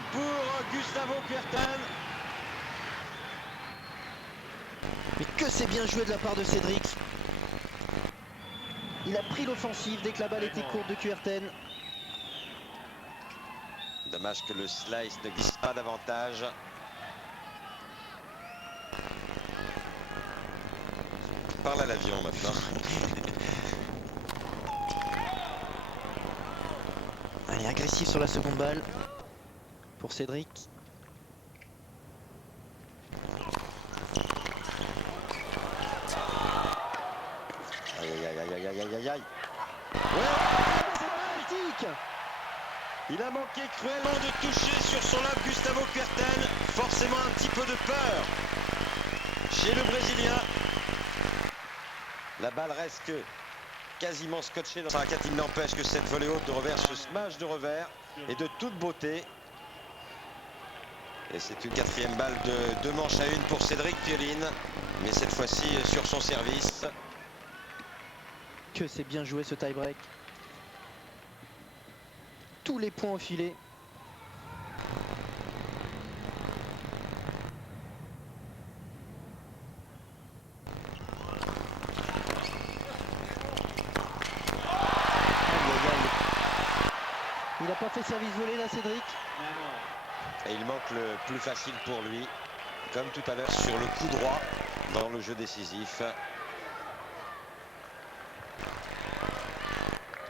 ligne pour Gustavo Kuerten. Mais que c'est bien joué de la part de Cédric. Il a pris l'offensive dès que la balle était courte de Kuerten. Dommage que le slice ne glisse pas davantage. Parle à l'avion maintenant. Allez, agressif sur la seconde balle pour Cédric. Aïe aïe aïe aïe aïe aïe aïe aïe. Ouais, c'est magnifique. Il a manqué cruellement de toucher sur son lobe Gustavo Kuerten. Forcément un petit peu de peur chez le Brésilien. La balle reste quasiment scotchée dans sa raquette. Il n'empêche que cette volée haute de revers, ce smash de revers est de toute beauté. Et c'est une quatrième balle de 2 manches à 1 pour Cédric Pioline. Mais cette fois-ci sur son service. Que c'est bien joué ce tie-break. Tous les points au filet. Il n'a pas fait service volé là, Cédric. Et il manque le plus facile pour lui, comme tout à l'heure sur le coup droit dans le jeu décisif.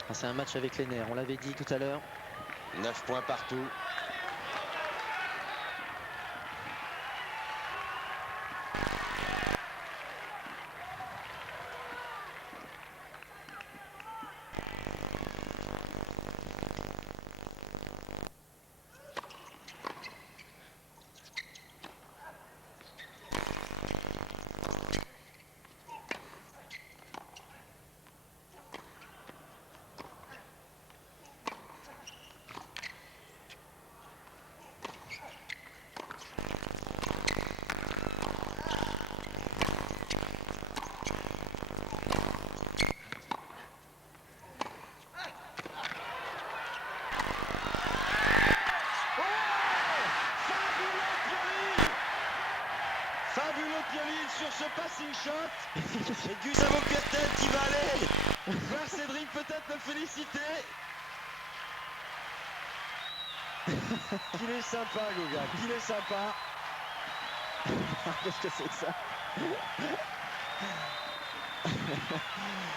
Ah, c'est un match avec les nerfs, on l'avait dit tout à l'heure. 9 points partout. Fabuleux Pioline sur ce passing shot. Et Gustavo Kuerten qui va aller voir Cédric peut-être le féliciter. Qu'il est sympa, Goga, qu'il est sympa. Qu'est-ce que c'est que ça?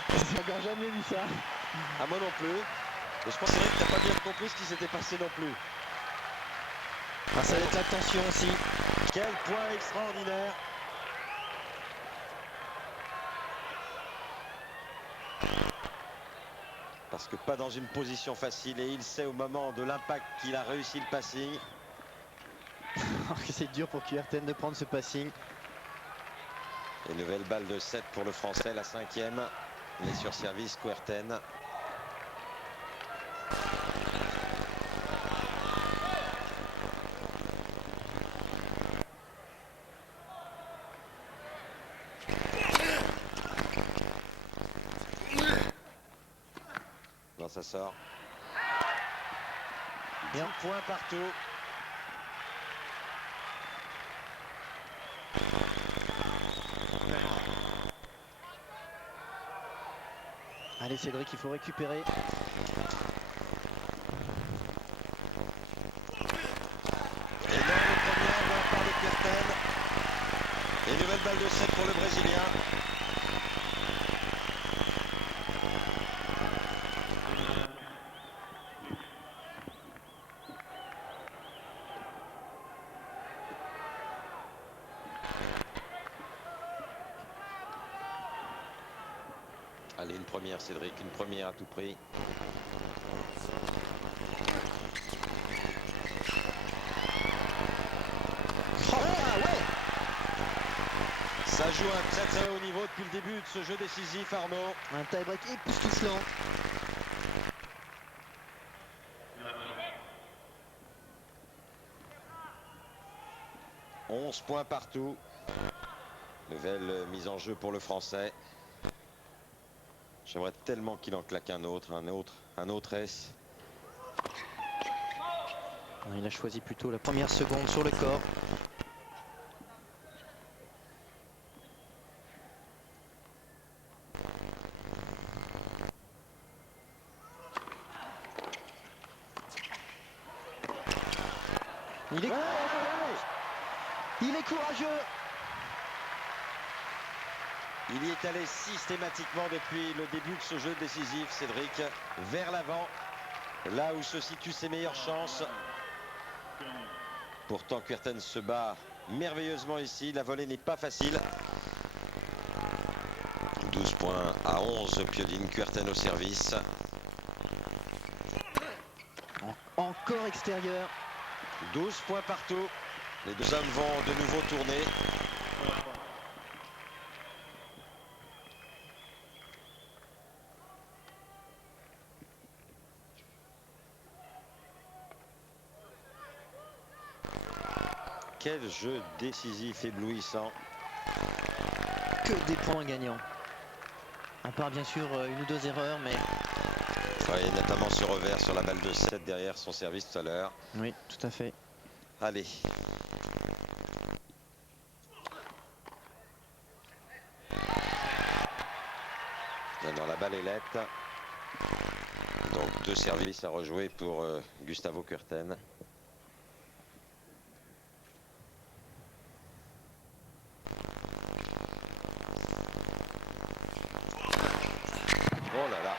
J'ai encore jamais vu ça. Ah, moi non plus. Et je pense que tu n'as pas bien compris ce qui s'était passé non plus. Ah, ça va être la tension aussi. Quel point extraordinaire. Parce que pas dans une position facile et il sait au moment de l'impact qu'il a réussi le passing. C'est dur pour Kuerten de prendre ce passing. Et nouvelle balle de 7 pour le Français, la 5e. Mais sur service, Kuerten. Non, ça sort. 10 points partout. Allez Cédric, il faut récupérer. Énorme première de la part de Kuerten. Et nouvelle balle de 7 pour le Brésilien. Allez, une première, Cédric, une première à tout prix. Oh, ah, ouais. Ça joue un très très haut niveau depuis le début de ce jeu décisif, Arnaud. Un tie-break époustouflant. « 11 points partout. Nouvelle mise en jeu pour le Français. J'aimerais tellement qu'il en claque un autre S. Il a choisi plutôt la première seconde sur le corps. Il est courageux. Il y est allé systématiquement depuis le début de ce jeu décisif, Cédric, vers l'avant, là où se situent ses meilleures chances. Pourtant, Kuerten se bat merveilleusement ici. La volée n'est pas facile. 12 points à 11, Pioline, Kuerten au service. Encore extérieur. 12 points partout. Les deux hommes vont de nouveau tourner. Quel jeu décisif, éblouissant. Que des points gagnants. À part bien sûr une ou deux erreurs, mais... Oui, notamment ce revers sur la balle de 7 derrière son service tout à l'heure. Oui, tout à fait. Allez. Non, la balle est lette. Donc deux services à rejouer pour Gustavo Kuerten. Oh là là.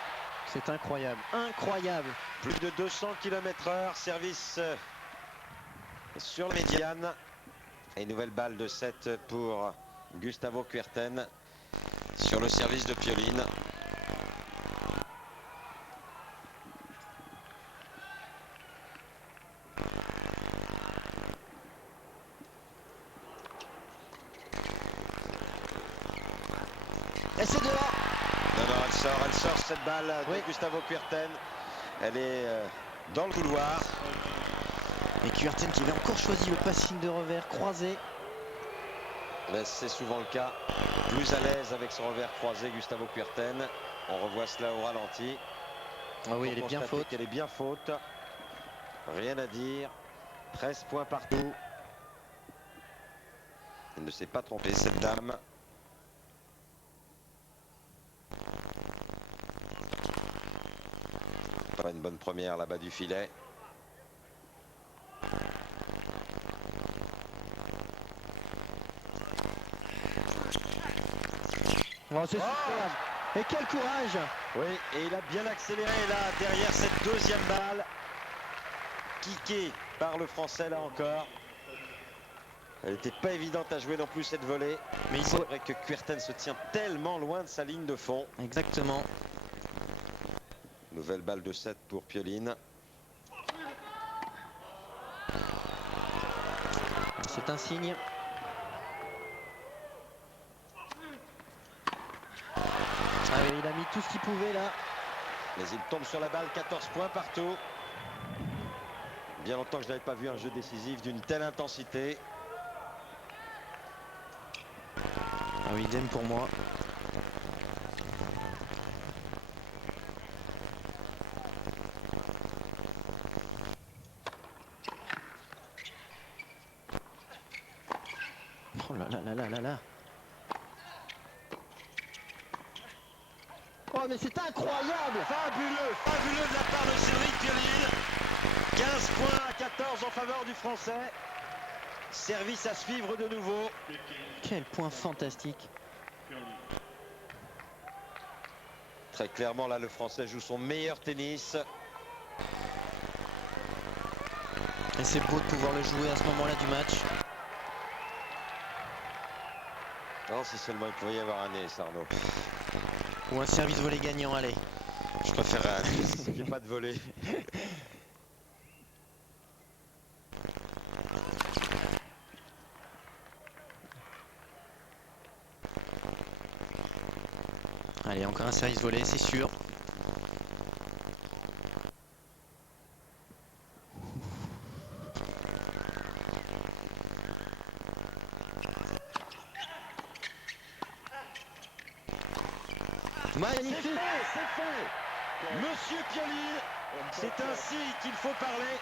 C'est incroyable, incroyable. Plus de 200 km/h, service sur la médiane. Et nouvelle balle de 7 pour Gustavo Kuerten sur le service de Pioline. Et c'est dehors. Non, elle sort cette balle de Gustavo Kuerten. Elle est dans le couloir. Et Kuerten qui avait encore choisi le passing de revers croisé. C'est souvent le cas. Plus à l'aise avec son revers croisé, Gustavo Kuerten. On revoit cela au ralenti. Ah oui, elle est bien faute. Elle est bien faute. Rien à dire. 13 points partout. Elle ne s'est pas trompée, cette dame. Pas une bonne première là-bas du filet. Oh, c'est superbe. Et quel courage. Oui, et il a bien accéléré là, derrière cette deuxième balle. Kické par le Français là encore. Elle n'était pas évidente à jouer non plus cette volée. Mais il c'est vrai que Kuerten se tient tellement loin de sa ligne de fond. Exactement. Nouvelle balle de 7 pour Pioline. C'est un signe. Ah oui, il a mis tout ce qu'il pouvait là. Mais il tombe sur la balle, 14 points partout. Bien longtemps que je n'avais pas vu un jeu décisif d'une telle intensité. Ah oui, idem pour moi. Oh là là là là là là. Oh mais c'est incroyable. Fabuleux, fabuleux de la part de Cédric Pioline. 15 points à 14 en faveur du Français. Service à suivre de nouveau. Quel point fantastique. Très clairement là le Français joue son meilleur tennis. Et c'est beau de pouvoir le jouer à ce moment-là du match. Non, si seulement il pouvait y avoir un ace, Arnaud. Ou un service volé gagnant, allez. Je préférerais un ace, il n'y a pas de volée. Allez, encore un service volé, c'est sûr. Magnifique. C'est fait. Monsieur Pioline, c'est ainsi qu'il faut parler.